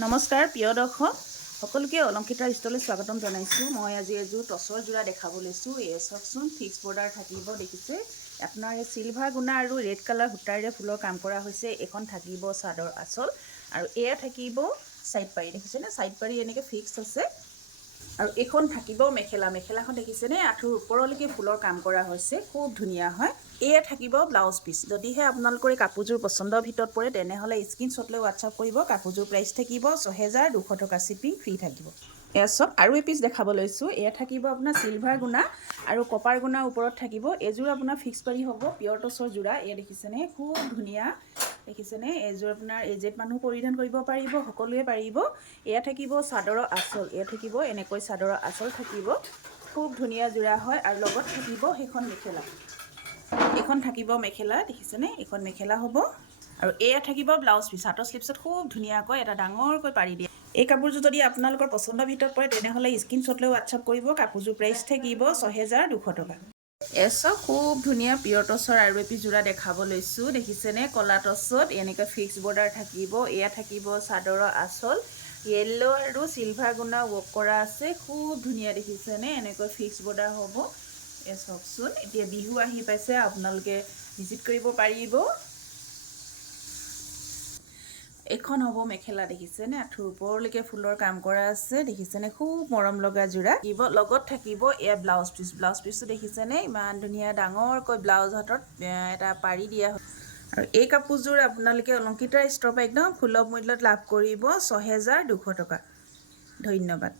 নমস্কাৰ প্ৰিয় দৰ্শক সকলোকে অলংকিতাৰ ষ্টললৈ স্বাগতম জনাইছোঁ। মই আজি এযোৰ টচৰ যোৰা দেখাব লৈছোঁ। এই চাওকচোন ফিক্স বৰ্ডাৰ থাকিব, দেখিছে আপোনাৰ এই চিলভাৰ গুণা আৰু ৰেড কালাৰ সূতাৰে ফুলৰ কাম কৰা হৈছে। এখন থাকিব চাদৰ আঁচল আৰু এয়া থাকিব চাইড পাৰি, দেখিছেনে চাইড পাৰি এনেকৈ ফিক্স আছে। আৰু এইখন থাকিব মেখেলা, মেখেলাখন দেখিছেনে আঁঠুৰ ওপৰলৈকে ফুলৰ কাম কৰা হৈছে, খুব ধুনীয়া হয়। এয়া থাকিব ব্লাউজ পিচ। যদিহে আপোনালোকৰ এই কাপোৰযোৰ পচন্দৰ ভিতৰত পৰে তেনেহ'লে স্ক্ৰীনশ্বট লৈ হোৱাটছআপ কৰিব। কাপোৰযোৰ প্ৰাইচ থাকিব ৬,২০০ টকা, শ্বিপিং ফ্ৰী থাকিব। এয়া চব আৰু এপিচ দেখাব লৈছোঁ। এয়া থাকিব আপোনাৰ চিলভাৰ গুণা আৰু কপাৰ গুণাৰ ওপৰত থাকিব। এযোৰ আপোনাৰ ফিক্স পাৰি হ'ব পিয়ৰ টচৰ যোৰা। এয়া দেখিছেনে খুব ধুনীয়া, দেখিছেনে এযোৰ আপোনাৰ এজেড মানুহ পৰিধান কৰিব পাৰিব, সকলোৱে পাৰিব। এয়া থাকিব চাদৰৰ আঁচল, এয়া থাকিব এনেকৈ চাদৰৰ আঁচল থাকিব, খুব ধুনীয়া যোৰা হয়। আৰু লগত থাকিব সেইখন মেখেলা, এইখন থাকিব মেখেলা, দেখিছেনে এইখন মেখেলা হ'ব। আৰু এয়া থাকিব ব্লাউজ পিচ, হাতৰ শ্লিপছত খুব ধুনীয়াকৈ এটা ডাঙৰকৈ পাৰি দিয়ে। এই কাপোৰযোৰ যদি আপোনালোকৰ পচন্দৰ ভিতৰত পৰে তেনেহ'লে স্ক্ৰীনশ্বট লৈ হোৱাটছআপ কৰিব। কাপোৰযোৰ প্ৰাইচ থাকিব ৬,২০০ টকা। এচব খুব ধুনীয়া পিয়ৰ টচৰ আৰু এপিচ যোৰা দেখাব লৈছোঁ। দেখিছেনে ক'লা টচত এনেকৈ ফিক্স বৰ্ডাৰ থাকিব। এয়া থাকিব চাদৰৰ আঁচল, য়েল্ল' আৰু চিলভাৰ গুণা ৱৰ্ক কৰা আছে, খুব ধুনীয়া দেখিছেনে এনেকৈ ফিক্স বৰ্ডাৰ হ'ব। এ চাওকচোন, এতিয়া বিহু আহি পাইছে, আপোনালোকে ভিজিট কৰিব পাৰিব। এইখন হ'ব মেখেলা, দেখিছেনে আঁঠুৰ ওপৰলৈকে ফুলৰ কাম কৰা আছে, দেখিছেনে খুব মৰম লগা যোৰা। লগত থাকিব এয়া ব্লাউজ পিচ, ব্লাউজ পিচটো দেখিছেনে ইমান ধুনীয়া ডাঙৰকৈ ব্লাউজ হাতত এটা পাৰি দিয়া হয়। আৰু এই কাপোৰযোৰ আপোনালোকে অলংকিতাৰ ষ্টৰৰ পৰা একদম সুলভ মূল্যত লাভ কৰিব ৬,২০০ টকা। ধন্যবাদ।